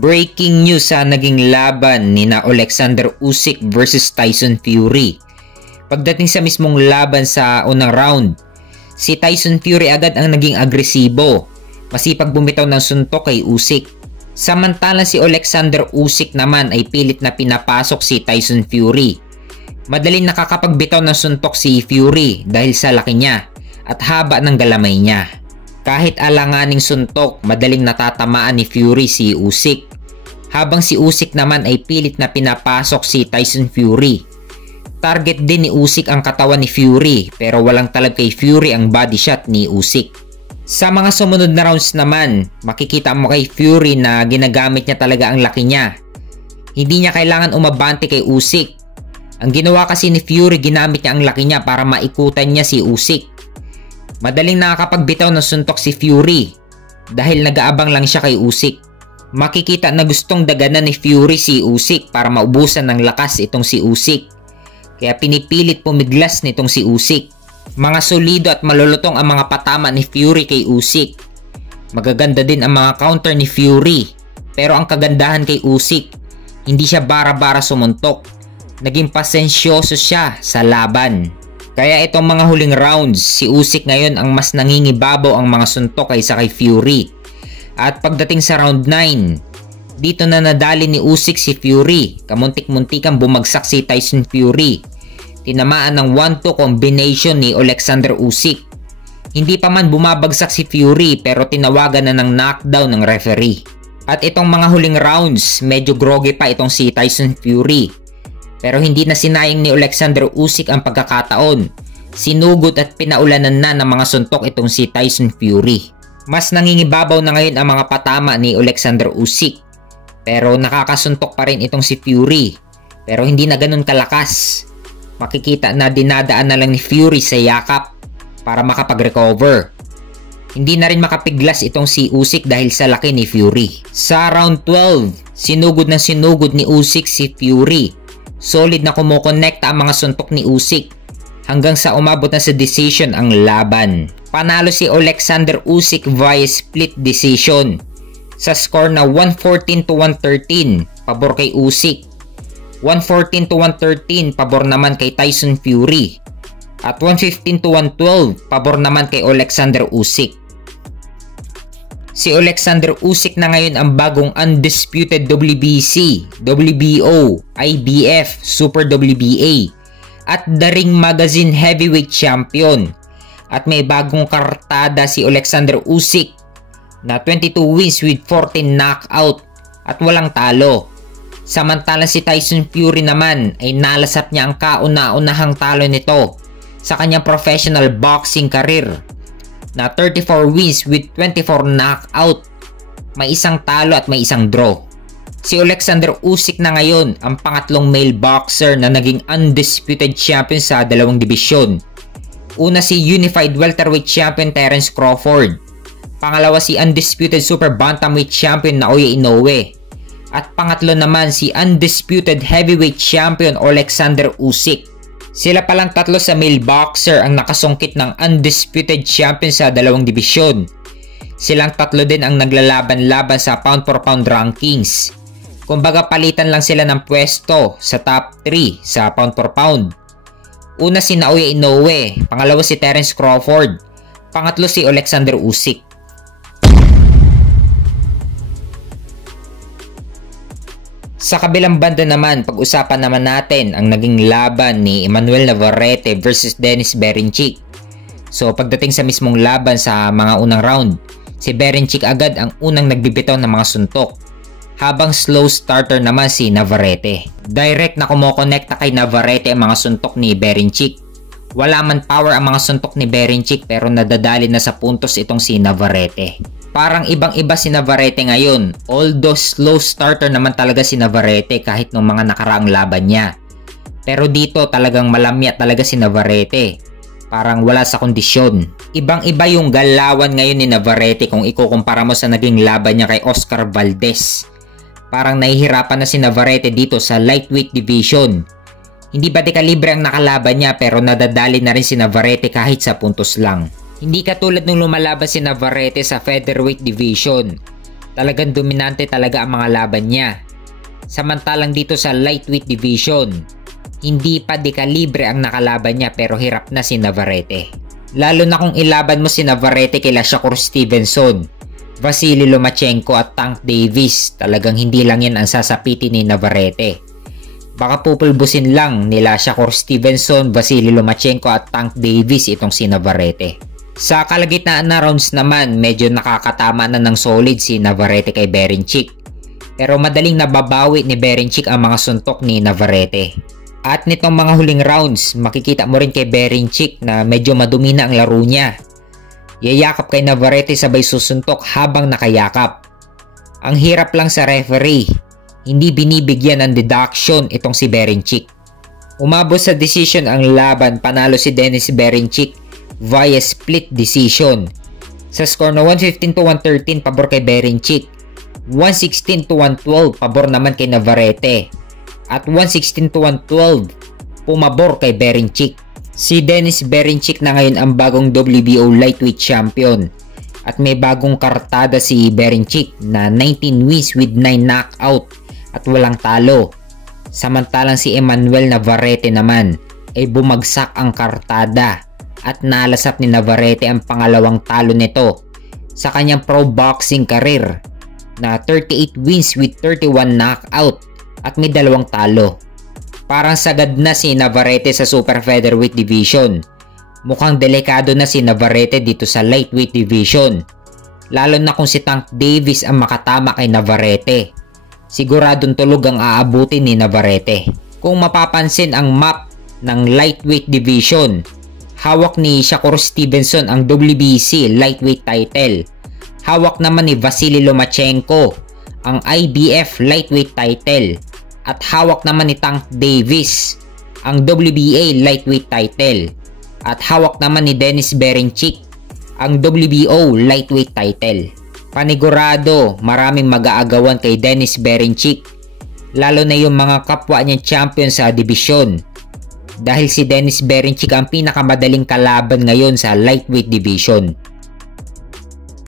Breaking news sa naging laban ni na Alexander Usyk versus Tyson Fury. Pagdating sa mismong laban sa unang round, si Tyson Fury agad ang naging agresibo. Masipag bumitaw ng suntok kay Usyk. Samantalang si Alexander Usyk naman ay pilit na pinapasok si Tyson Fury. Madaling nakakapagbitaw ng suntok si Fury dahil sa laki niya at haba ng galamay niya. Kahit alanganing suntok, madaling natatamaan ni Fury si Usyk. Habang si Usyk naman ay pilit na pinapasok si Tyson Fury. Target din ni Usyk ang katawan ni Fury pero walang talab kay Fury ang body shot ni Usyk. Sa mga sumunod na rounds naman, makikita mo kay Fury na ginagamit niya talaga ang laki niya. Hindi niya kailangan umabante kay Usyk. Ang ginawa kasi ni Fury, ginamit niya ang laki niya para maikutan niya si Usyk. Madaling nakakapagbitaw ng suntok si Fury dahil nag-aabang lang siya kay Usyk. Makikita na gustong daganan ni Fury si Usyk para maubusan ng lakas itong si Usyk. Kaya pinipilit pumiglas nitong si Usyk. Mga solido at malulutong ang mga patama ni Fury kay Usyk. Magaganda din ang mga counter ni Fury. Pero ang kagandahan kay Usyk, hindi siya bara-bara sumuntok. Naging pasensyoso siya sa laban. Kaya itong mga huling rounds, si Usyk ngayon ang mas nangingibabaw ang mga suntok kaysa kay Fury. At pagdating sa round 9, dito na nadali ni Usyk si Fury. Kamuntik-muntikang bumagsak si Tyson Fury. Tinamaan ng 1-2 combination ni Alexander Usyk. Hindi pa man bumabagsak si Fury pero tinawagan na ng knockdown ng referee. At itong mga huling rounds, medyo groggy pa itong si Tyson Fury. Pero hindi na sinayang ni Alexander Usyk ang pagkakataon. Sinugod at pinaulanan na ng mga suntok itong si Tyson Fury. Mas nangingibabaw na ngayon ang mga patama ni Alexander Usyk. Pero nakakasuntok pa rin itong si Fury. Pero hindi na ganun kalakas. Makikita na dinadaan na lang ni Fury sa yakap para makapag-recover. Hindi na rin makapiglas itong si Usyk dahil sa laki ni Fury. Sa round 12, sinugod ni Usyk si Fury. Solid na kumukonekta ang mga suntok ni Usyk hanggang sa umabot na sa decision ang laban. Panalo si Alexander Usyk via split decision sa score na 114-113 pabor kay Usyk. 114-113 pabor naman kay Tyson Fury at 115-112 pabor naman kay Alexander Usyk. Si Alexander Usyk na ngayon ang bagong undisputed WBC, WBO, IBF, Super WBA at The Ring Magazine Heavyweight Champion. At may bagong kartada si Alexander Usyk na 22 wins with 14 knockout at walang talo. Samantalang si Tyson Fury naman ay nalasap niya ang kauna-unahang talo nito sa kanyang professional boxing career na 34 wins with 24 knockout. May isang talo at may isang draw. Si Alexander Usyk na ngayon ang pangatlong male boxer na naging undisputed champion sa dalawang dibisyon. Una si Unified Welterweight Champion Terence Crawford. Pangalawa si undisputed Super Bantamweight Champion Naoya Inoue. At pangatlo naman si undisputed Heavyweight Champion Alexander Usyk. Sila palang tatlo sa male boxer ang nakasungkit ng undisputed champion sa dalawang dibisyon. Silang tatlo din ang naglalaban-laban sa pound for pound rankings. Kumbaga palitan lang sila ng pwesto sa top 3 sa pound for pound. Una si Naoya Inoue, pangalawa si Terence Crawford, pangatlo si Alexander Usyk. Sa kabilang banda naman, pag-usapan naman natin ang naging laban ni Emmanuel Navarrete versus Denis Berinchyk. So pagdating sa mismong laban sa mga unang round, si Berinchyk agad ang unang nagbibitaw ng mga suntok. Habang slow starter naman si Navarrete. Direct na kumokonekta kay Navarrete ang mga suntok ni Berinchyk. Wala man power ang mga suntok ni Berinchyk pero nadadali na sa puntos itong si Navarrete. Parang ibang-iba si Navarrete ngayon, although slow starter naman talaga si Navarrete kahit nung mga nakaraang laban niya. Pero dito talagang malamya talaga si Navarrete. Parang wala sa kondisyon. Ibang-iba yung galawan ngayon ni Navarrete kung ikukumpara mo sa naging laban niya kay Oscar Valdez. Parang nahihirapan na si Navarrete dito sa lightweight division. Hindi ba de kalibre ang nakalaban niya pero nadadali na rin si Navarrete kahit sa puntos lang. Hindi katulad nung lumalaban si Navarrete sa featherweight division. Talagang dominante talaga ang mga laban niya. Samantalang dito sa lightweight division, hindi pa dekalibre ang nakalaban niya pero hirap na si Navarrete. Lalo na kung ilaban mo si Navarrete kila Shakur Stevenson, Vasily Lomachenko at Tank Davis, talagang hindi lang yan ang sasapitin ni Navarrete. Baka pupulbusin lang nila Shakur Stevenson, Vasily Lomachenko at Tank Davis itong si Navarrete. Sa kalagitnaan na rounds naman, medyo nakakatama na ng solid si Navarrete kay Berinchyk. Pero madaling nababawi ni Berinchyk ang mga suntok ni Navarrete. At nitong mga huling rounds, makikita mo rin kay Berinchyk na medyo madumi na ang laro niya. Yayakap kay Navarrete sabay susuntok habang nakayakap. Ang hirap lang sa referee, hindi binibigyan ng deduction itong si Berinchyk. Umabot sa decision ang laban, panalo si Denis Berinchyk via split decision. Sa score na 115-113 pabor kay Berinchyk, 116-112 pabor naman kay Navarrete, at 116-112 pumabor kay Berinchyk. Si Denis Berinchyk na ngayon ang bagong WBO lightweight champion at may bagong kartada si Berinchyk na 19 wins with 9 knockout at walang talo. Samantalang si Emmanuel Navarrete naman ay bumagsak ang kartada at nalasap ni Navarrete ang pangalawang talo nito sa kanyang pro boxing career na 38 wins with 31 knockout at may 2 talo. Parang sagad na si Navarrete sa super featherweight division. Mukhang delikado na si Navarrete dito sa lightweight division. Lalo na kung si Tank Davis ang makatama kay Navarrete. Siguradong tulog ang aabutin ni Navarrete. Kung mapapansin ang map ng lightweight division, hawak ni Shakur Stevenson ang WBC lightweight title. Hawak naman ni Vasily Lomachenko ang IBF lightweight title. At hawak naman ni Tank Davis ang WBA lightweight title. At hawak naman ni Denis Berinchyk ang WBO lightweight title. Panigurado, maraming mag-aagawan kay Denis Berinchyk, lalo na yung mga kapwa niya champion sa division. Dahil si Denis Berinchyk ang pinakamadaling kalaban ngayon sa lightweight division.